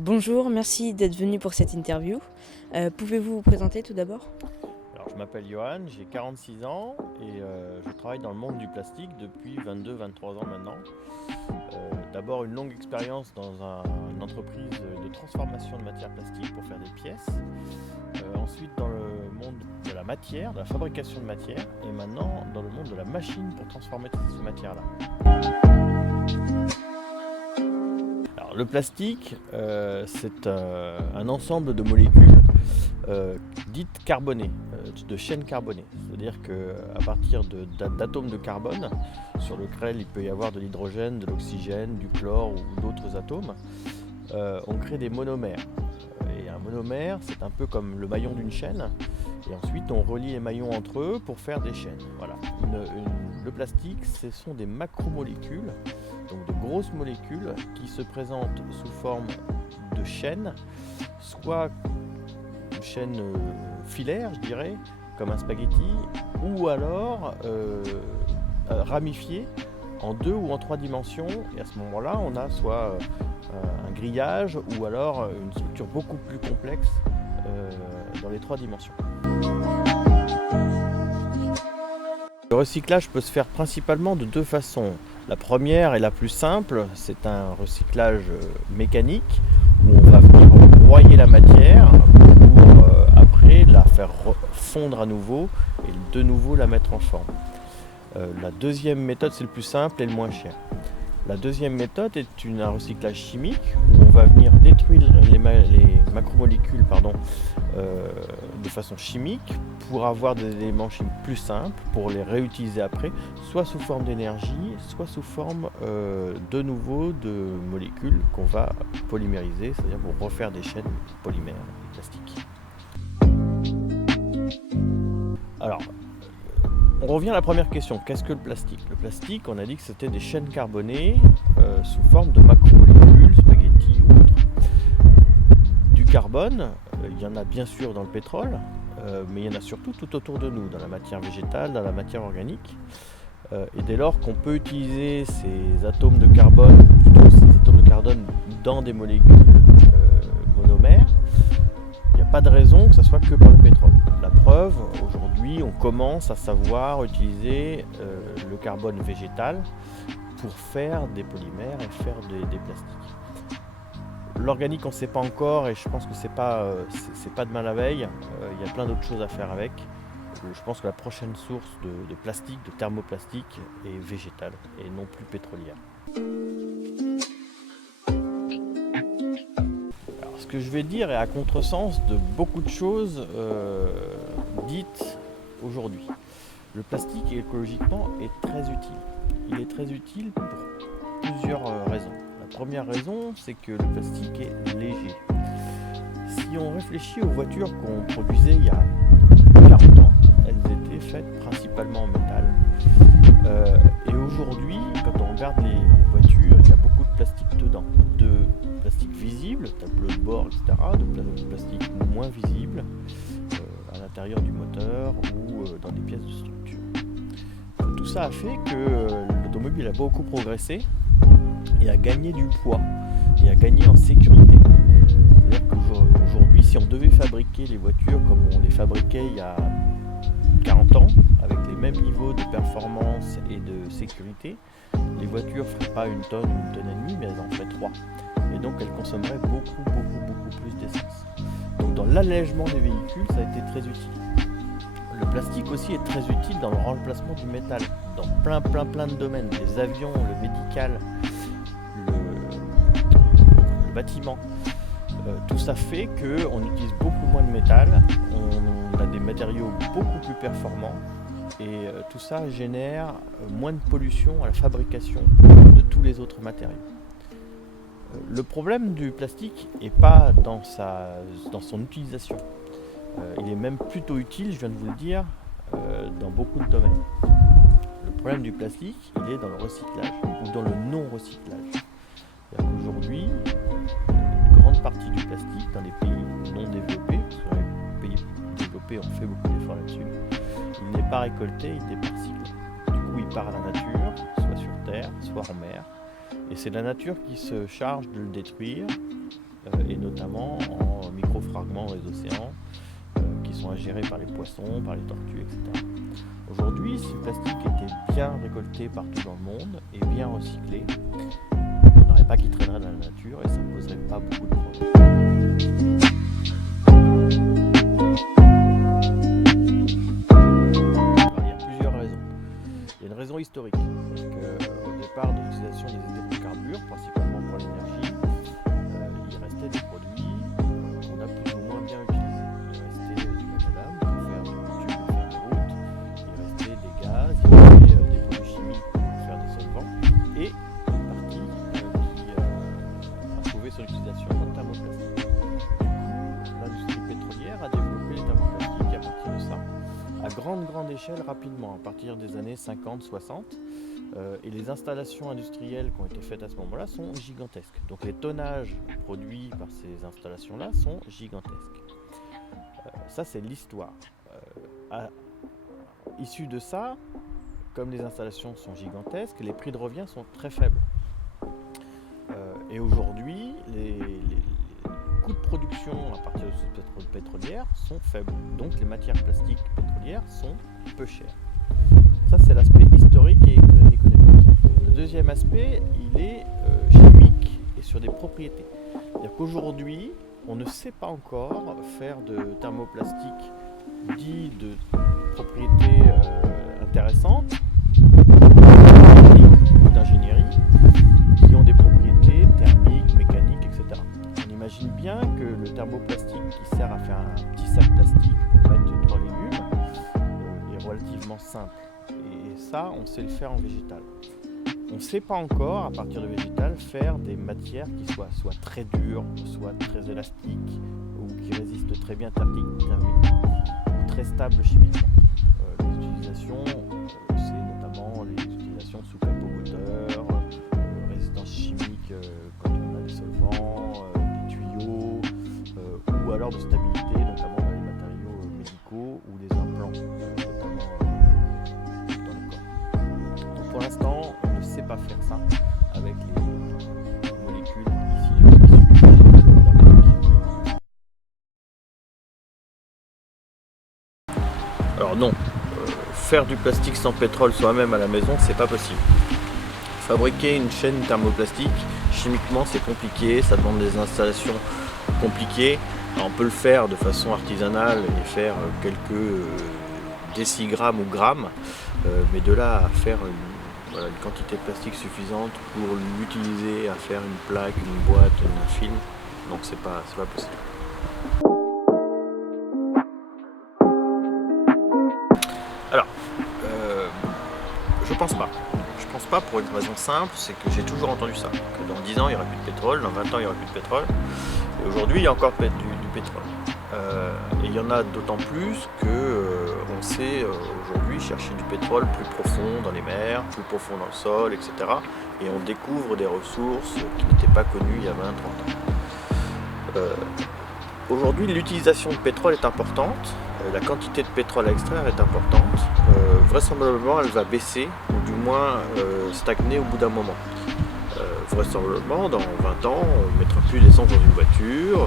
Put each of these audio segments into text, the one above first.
Bonjour, merci d'être venu pour cette interview. Pouvez-vous vous présenter tout d'abord? Alors, je m'appelle Johan, j'ai 46 ans et je travaille dans le monde du plastique depuis 22-23 ans maintenant. D'abord une longue expérience dans une entreprise de transformation de matières plastiques pour faire des pièces. Ensuite dans le monde de la matière, de la fabrication de matière, et maintenant dans le monde de la machine pour transformer toutes ces matières-là. Alors, le plastique, c'est un ensemble de molécules dites carbonées, de chaînes carbonées. C'est-à-dire qu'à partir d'atomes de carbone, sur lequel il peut y avoir de l'hydrogène, de l'oxygène, du chlore ou d'autres atomes, on crée des monomères. Et un monomère, c'est un peu comme le maillon d'une chaîne. Et ensuite, on relie les maillons entre eux pour faire des chaînes. Voilà. Le plastique, ce sont des macromolécules, donc de grosses molécules qui se présentent sous forme de chaînes, soit une chaîne filaire, je dirais, comme un spaghetti, ou alors ramifiées en 2 ou en 3 dimensions. Et à ce moment-là, on a soit un grillage ou alors une structure beaucoup plus complexe dans les 3 dimensions. Le recyclage peut se faire principalement de 2 façons. La première et la plus simple, c'est un recyclage mécanique où on va venir broyer la matière pour après la faire fondre à nouveau et de nouveau la mettre en forme. La deuxième méthode, c'est le plus simple et le moins cher. La deuxième méthode est un recyclage chimique où on va venir détruire les macromolécules de façon chimique pour avoir des éléments chimiques plus simples, pour les réutiliser après, soit sous forme d'énergie, soit sous forme de nouveau de molécules qu'on va polymériser, c'est-à-dire pour refaire des chaînes polymères et plastiques. Alors, on revient à la première question, qu'est-ce que le plastique? Le plastique, on a dit que c'était des chaînes carbonées sous forme de macromolécules, spaghettis ou autres. Du carbone, il y en a bien sûr dans le pétrole, mais il y en a surtout tout autour de nous, dans la matière végétale, dans la matière organique. Et dès lors qu'on peut utiliser ces atomes de carbone, dans des molécules monomères, il n'y a pas de raison que ça soit que par le pétrole. La preuve, aujourd'hui, on commence à savoir utiliser le carbone végétal pour faire des polymères et faire des plastiques. L'organique, on ne sait pas encore et je pense que c'est pas demain la veille. Il y a plein d'autres choses à faire avec. Je pense que la prochaine source de plastique, de thermoplastique, est végétale et non plus pétrolière. Alors, ce que je vais dire est à contresens de beaucoup de choses dites aujourd'hui. Le plastique écologiquement est très utile. Il est très utile pour plusieurs raisons. La première raison, c'est que le plastique est léger. Si on réfléchit aux voitures qu'on produisait il y a 40 ans, elles étaient faites principalement en métal. Et aujourd'hui, quand on regarde les voitures, il y a beaucoup de plastique dedans. De plastique visible, tableau de bord, etc., de plastique moins visible à l'intérieur du moteur ou dans des pièces de structure. Tout ça a fait que l'automobile a beaucoup progressé et a gagné du poids et a gagné en sécurité. C'est-à-dire qu'aujourd'hui, si on devait fabriquer les voitures comme on les fabriquait il y a 40 ans, avec les mêmes niveaux de performance et de sécurité, les voitures ne feraient pas 1 tonne ou 1,5 tonnes, mais elles en feraient 3. Et donc elles consommeraient beaucoup plus d'essence. Donc dans l'allègement des véhicules, ça a été très utile. Le plastique aussi est très utile dans le remplacement du métal, dans plein de domaines. Les avions, le médical, le bâtiment. Tout ça fait qu'on utilise beaucoup moins de métal, on a des matériaux beaucoup plus performants et tout ça génère moins de pollution à la fabrication de tous les autres matériaux. Le problème du plastique n'est pas dans son utilisation. Il est même plutôt utile, je viens de vous le dire, dans beaucoup de domaines. Le problème du plastique, il est dans le recyclage ou dans le non-recyclage. C'est-à-dire qu'aujourd'hui, une grande partie du plastique dans les pays non développés, parce que dans les pays développés on fait beaucoup d'efforts là-dessus, il n'est pas récolté, il n'est pas recyclé. Du coup, il part à la nature, soit sur terre, soit en mer. Et c'est la nature qui se charge de le détruire et notamment en microfragments dans les océans qui sont ingérés par les poissons, par les tortues, etc. Aujourd'hui, si le plastique était bien récolté partout dans le monde et bien recyclé, il n'y en aurait pas qui traînerait dans la nature et ça ne poserait pas beaucoup de problèmes. Il y a plusieurs raisons. Il y a une raison historique, parce qu'au départ de l'utilisation des hydrocarbures, principalement pour l'énergie, il restait des produits qu'on a plus ou moins bien utilisés. Il restait du macadam pour faire des tubes, pour faire des routes, il restait des gaz, il restait des produits chimiques pour faire des solvants, et une partie qui a trouvé son utilisation dans le thermoplastique. Du coup, l'industrie pétrolière a développé le thermoplastique à partir de ça, à grande échelle rapidement, à partir des années 50-60. Et les installations industrielles qui ont été faites à ce moment-là sont gigantesques. Donc les tonnages produits par ces installations-là sont gigantesques. Ça, c'est l'histoire. Issu de ça, comme les installations sont gigantesques, les prix de revient sont très faibles. Et aujourd'hui, les coûts de production à partir de cette pétrolière sont faibles. Donc les matières plastiques pétrolières sont peu chères. Ça, c'est l'aspect historique et économique. Le deuxième aspect, il est chimique et sur des propriétés. C'est-à-dire qu'aujourd'hui, on ne sait pas encore faire de thermoplastique dit de propriétés intéressantes, ou d'ingénierie, qui ont des propriétés thermiques, mécaniques, etc. On imagine bien que le thermoplastique qui sert à faire un petit sac plastique pour mettre 3 légumes est relativement simple. Et ça, on sait le faire en végétal. On ne sait pas encore, à partir de végétal, faire des matières qui soient soit très dures, soit très élastiques, ou qui résistent très bien thermiquement, ou très stables chimiquement. Les utilisations, c'est notamment les utilisations sous capot moteur, résistance chimique quand on a des solvants, des tuyaux, ou alors de stabilité, notamment dans les matériaux médicaux ou les implants, notamment dans le corps. Donc pour l'instant, on ne sait pas faire ça avec les molécules issues du plastique. Alors non, faire du plastique sans pétrole soi-même à la maison, c'est pas possible. Fabriquer une chaîne thermoplastique, chimiquement c'est compliqué, ça demande des installations compliquées. Alors, on peut le faire de façon artisanale et faire quelques décigrammes ou grammes, mais de là à faire une quantité de plastique suffisante pour l'utiliser à faire une plaque, une boîte, un film, donc c'est pas possible. Alors, je pense pas. Je pense pas pour une raison simple, c'est que j'ai toujours entendu ça, que dans 10 ans il n'y aura plus de pétrole, dans 20 ans il n'y aura plus de pétrole, et aujourd'hui il y a encore du pétrole. Et il y en a d'autant plus que on sait aujourd'hui chercher du pétrole plus profond dans les mers, plus profond dans le sol, etc. Et on découvre des ressources qui n'étaient pas connues il y a 20-30 ans. Aujourd'hui, l'utilisation de pétrole est importante, la quantité de pétrole à extraire est importante. Vraisemblablement, elle va baisser, ou du moins stagner au bout d'un moment. Vraisemblablement, dans 20 ans, on ne mettra plus d'essence dans une voiture,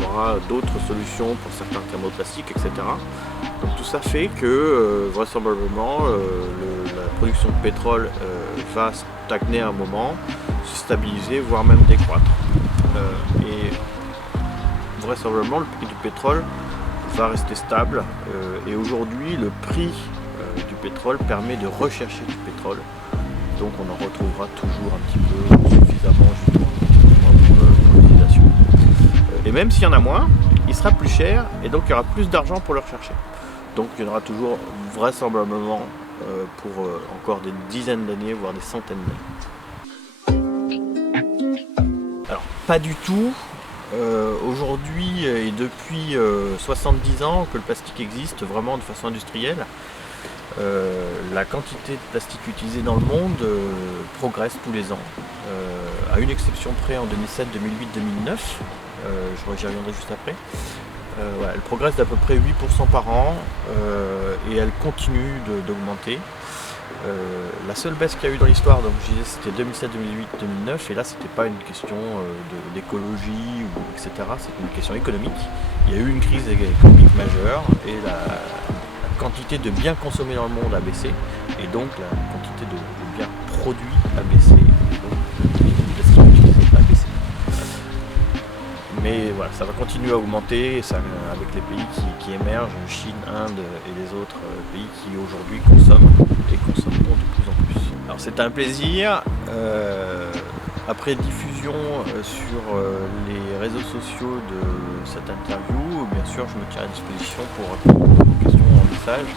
on aura d'autres solutions pour certains thermoplastiques, etc. Donc tout ça fait que vraisemblablement la production de pétrole va stagner à un moment, se stabiliser, voire même décroître. Et vraisemblablement le prix du pétrole va rester stable et aujourd'hui le prix du pétrole permet de rechercher du pétrole. Donc on en retrouvera toujours un petit peu suffisamment justement pour l'utilisation. Et même s'il y en a moins, il sera plus cher et donc il y aura plus d'argent pour le rechercher. Donc il y en aura toujours vraisemblablement pour encore des dizaines d'années, voire des centaines d'années. Alors pas du tout. Aujourd'hui et depuis 70 ans que le plastique existe vraiment de façon industrielle, la quantité de plastique utilisée dans le monde progresse tous les ans. À une exception près en 2007, 2008, 2009, j'y reviendrai juste après. Elle progresse d'à peu près 8% par an et elle continue d'augmenter. La seule baisse qu'il y a eu dans l'histoire, donc je disais c'était 2007, 2008, 2009, et là c'était pas une question d'écologie, etc. C'est une question économique. Il y a eu une crise économique majeure et la quantité de biens consommés dans le monde a baissé, et donc la quantité de biens produits a baissé, et donc la quantité de plastique utilisé a baissé. Mais voilà, ça va continuer à augmenter avec les pays qui émergent, Chine, Inde et les autres pays qui aujourd'hui consomment et consommeront de plus en plus. Alors c'est un plaisir. Après diffusion sur les réseaux sociaux de cette interview, bien sûr je me tiens à disposition pour répondre aux questions en message.